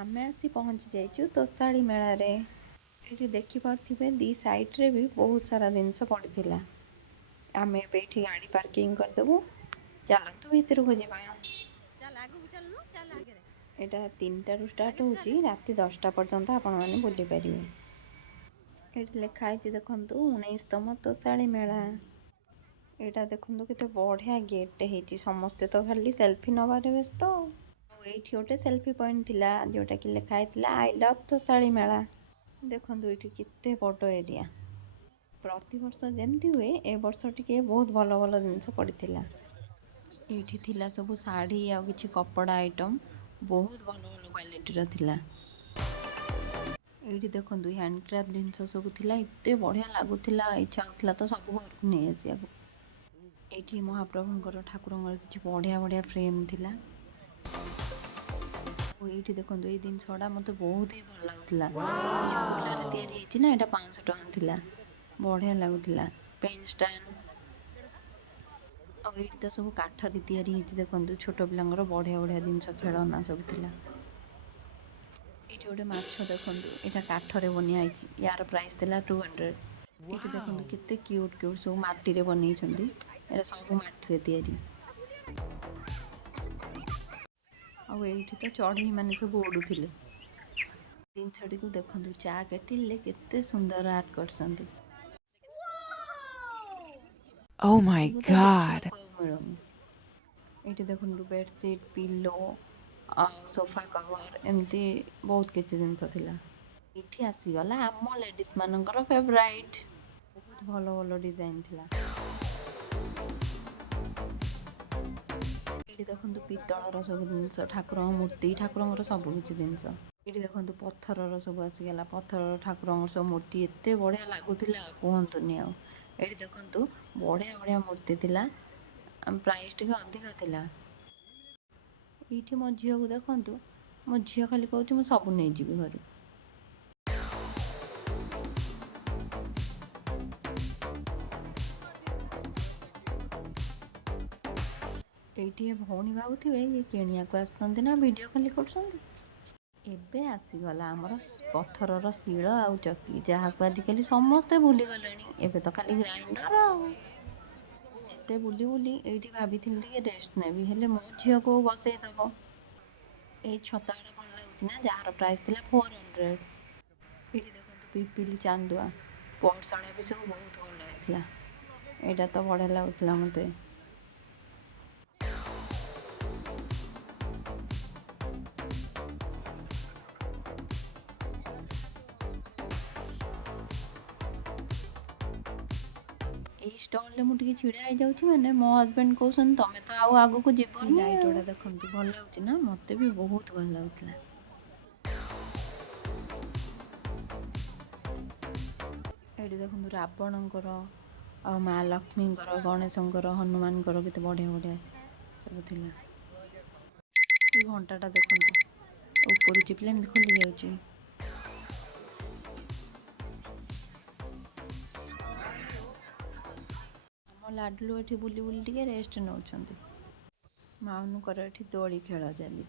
आमे आसी पहुँची जाइचु तोषाड़ी मेलारे। ये देखिपे दी साइड्रे भी बहुत सारा जिनस पड़ा। आम ए गाड़ी पार्किंग करदेबू। चलतु भितर को जावा। यहाँ 3टारू स्टार्ट हो राति 10टा पर्यंत आपण मैंने बुली पारे। ये लिखाई देखु 19तम तोषाड़ी मेला। यहाँ देखु केते बढ़िया गेटे है। समस्ते तो खाली सेल्फी नबारे व्यस्त। ये गोटे सेल्फी पॉइंट थिला जोटा कि लिखाई आई लव तोषाड़ी मेला। देखु ये केते बड़ एरिया। प्रति वर्ष जमती हुए ए वर्ष टिके बहुत भल भल जिनस पड़ा। ये थिला सब शाढ़ी आ कि कपड़ा आइटम बहुत भल भल क्वालिटीर थिला। ये देखु हैंडक्राफ्ट जिनस सब थिला एते बढ़िया लगुला। इच्छा होता तो सब घर को नहीं आसिया। ये महाप्रभुंर ठाकुर कि बढ़िया बढ़िया फ्रेम थिला। ये देखो ये जिनसा मत बहुत ही भल लगुला। जो ना 500 टଙ୍କା थिला। बढ़िया लगुला पेन स्टैंड। ये तो सब काठर या देखो छोट पिलांर बढ़िया बढ़िया जिनस खेलना सब थिला। ये गोटे माछ देखो यहाँ काठरे बनाई। यार प्राइस थिला 200। ये देखो केते क्यूट क्यूट सब माटी बन सब माटी या। आईठी तो चढ़ई मैंने सब उड़ुले। जिनसटी को देखु चा केटिल केते सुंदर आर्ट कर। Oh my God. ये देखु बेडसीट पिलो सोफा कवर एमती बहुत किसी जिनस थिला। ये आसीगला आम लेडीज मानकर फेवराइट। बहुत भल भल डिजाइन थिला। ये देखु पितलर सब जिनस ठाकुर मूर्ति ठाकुर सब किसी जिनस। ये देखु पत्थर सब आसीगला। पत्थर ठाकुर सब मूर्ति एत बढ़िया लगुला कहतुनि। ये देखु बढ़िया बढ़िया मूर्ति थिला। प्राइस टे अधिक थिला। ये मो झील को देखु मो झी खाली कहूँ मुझे सब नहीं जी घर। ये भौणी भावुवे ये किणिया को आसना वीडियो खाली कर। आसीगला आमर पत्थर शील आ चकी जहाँ को आजिकल समस्ते भूलीगले। एबे तो खाली ग्राइंडर एते बुली बुली ये भाभी रेस्ट नेबी हेले मो झील को बसईदब। ये छता गुड़ा भल लगुच जार प्राइस थी 400। ये देखो पिपिली चांदुआ पर्सड़ा भी सब बहुत भल होता। यहाँ तो बढ़िया लगुला मत। ये स्टल मुझे छिड़ा हो जाऊँ मैंने मो हजबैंड कहते तुम्हें तो आग को जीवन। लाइट गुड़ा देखो भल लगुच मत भी बहुत भल लगुला। ये देखो रावणकर आ माँ लक्ष्मीकर गणेशंकर हनुमानकर केते बढ़िया बढ़िया सब थिला। ये घंटाटा देखो ऊपर चिपले एमती खोली जाऊँ। आम लाडलू ये बुली बुली टे रेस्ट नौ। माउनकर ये दोली खेल चली।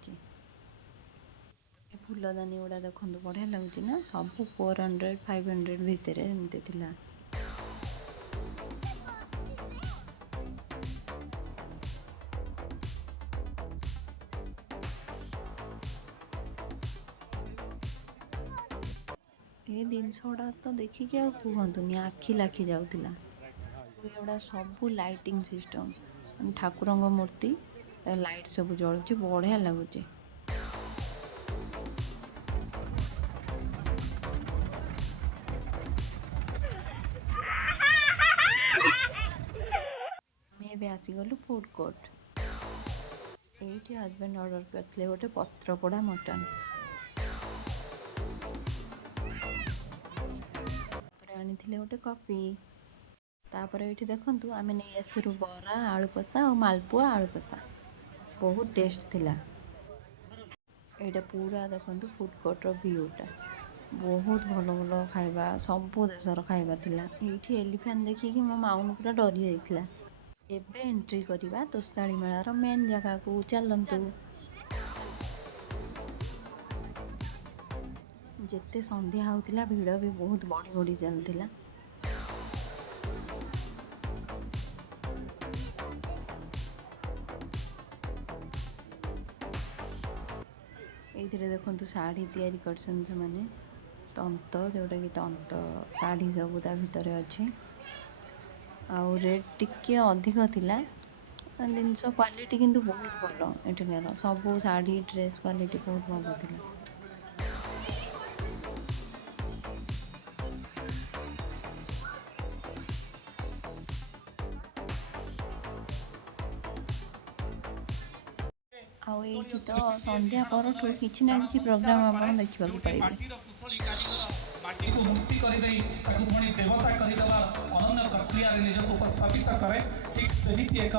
फूलदानी गुड़ा देखो बढ़िया लगुच सब 400 500 भितर एमती थिला। ये जिनस गुड़ा तो देखिकी आ कहतुनि आखि लाखि जाऊला। ये सब लाइटिंग सिस्टम ठाकुर मूर्ति लाइट सब जलुची बढ़िया लगुच। आसीगलु फूड कोर्ट। ये हजबैंड ऑर्डर करते गोटे पत्रपोड़ा मटन। आनी गोटे कॉफी। तापर ये देखु आम नहीं आसलु बरा आलू कषा और मालपुआ आलू कषा बहुत टेस्ट थिला। यहाँ पूरा देखो फूड कोर्टर व्यूटा बहुत भल भल खाଇବା सबू देशर खाଇବା थिला। ये एलिफेंट देखिकी मो माउन पूरा डरी जाइथिला। एबे एंट्री करवा तोषाड़ी मेलार मेन जगह को चलतु। ଯେତେ ସନ୍ଧ୍ୟା ହେଉଥିଲା ଭିଡ଼ ବି ବହୁତ ବଢ଼ି ବଢ଼ି ଚାଲିଥିଲା। ଏଇଥିରେ ଦେଖନ୍ତୁ ଶାଢ଼ୀ ତିଆରି କରିଛନ୍ତି ସେମାନେ, ତନ୍ତ, ଯେଉଁଟାକି ତନ୍ତ ଶାଢ଼ୀ ସବୁ ତା ଭିତରେ ଅଛି। ଆଉ ରେଟ୍ ଟିକେ ଅଧିକ ଥିଲା, ଜିନିଷ କ୍ୱାଲିଟି କିନ୍ତୁ ବହୁତ ଭଲ। ଏଠିକାର ସବୁ ଶାଢ଼ୀ ଡ୍ରେସ୍ କ୍ୱାଲିଟି ବହୁତ ଭଲ ଥିଲା। ଆଉ ଏଇଠି ତ ସନ୍ଧ୍ୟା ପରଠୁ କିଛି ନା କିଛି ପ୍ରୋଗ୍ରାମ୍ ଆପଣ ଦେଖିବାକୁ ପାଇବେ। ମାଟିକୁ ମୁକ୍ତି କରିଦେଇ ତାକୁ ପୁଣି ଦେବତା କରିଦେବା ଅନନ୍ୟ ପ୍ରକ୍ରିୟାରେ ନିଜକୁ ଉପସ୍ଥାପିତ କରେ। ଠିକ୍ ସେମିତି ଏକ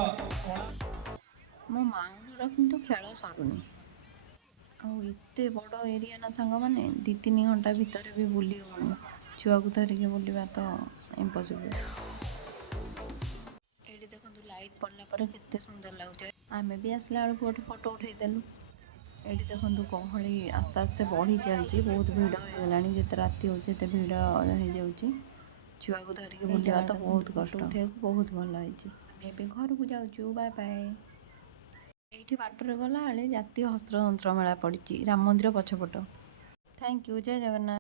ମୋ ମାଙ୍କର କିନ୍ତୁ ଖେଳ ସରୁନି। ଆଉ ଏତେ ବଡ଼ ଏରିଆ ନା ସାଙ୍ଗମାନେ, 2-3 ଘଣ୍ଟା ଭିତରେ ବି ବୁଲି ହେଉନି। ଛୁଆକୁ ଧରିକି ବୁଲିବା ତ ଇମ୍ପସିବୁଲ୍। ଏଇଠି ଦେଖନ୍ତୁ ଲାଇଟ୍ ପଡ଼ିଲା ପରେ କେତେ ସୁନ୍ଦର ଲାଗୁଛି। ଆମେ ବି ଆସିଲା ବେଳକୁ ଗୋଟେ ଫଟୋ ଉଠାଇଦେଲୁ। ଏଇଠି ଦେଖନ୍ତୁ ଗହଳି ଆସ୍ତେ ଆସ୍ତେ ବଢ଼ି ଚାଲିଛି, ବହୁତ ଭିଡ଼ ହୋଇଗଲାଣି। ଯେତେ ରାତି ହେଉଛି ସେତେ ଭିଡ଼ ହେଇଯାଉଛି। ଛୁଆକୁ ଧରିକି ବୁଲିବା ତ ବହୁତ କଷ୍ଟ। ଉଠାଇବାକୁ ବହୁତ ଭଲ ହେଇଛି। ଆମେ ଏବେ ଘରକୁ ଯାଉଛୁ, ବାଏ ବାଏ। ଏଇଠି ବାଟରେ ଗଲାବେଳେ ଜାତୀୟ ହସ୍ତତନ୍ତ୍ର ମେଳା ପଡ଼ିଛି, ରାମ ମନ୍ଦିର ପଛପଟ। ଥ୍ୟାଙ୍କ ୟୁ, ଜୟ ଜଗନ୍ନାଥ।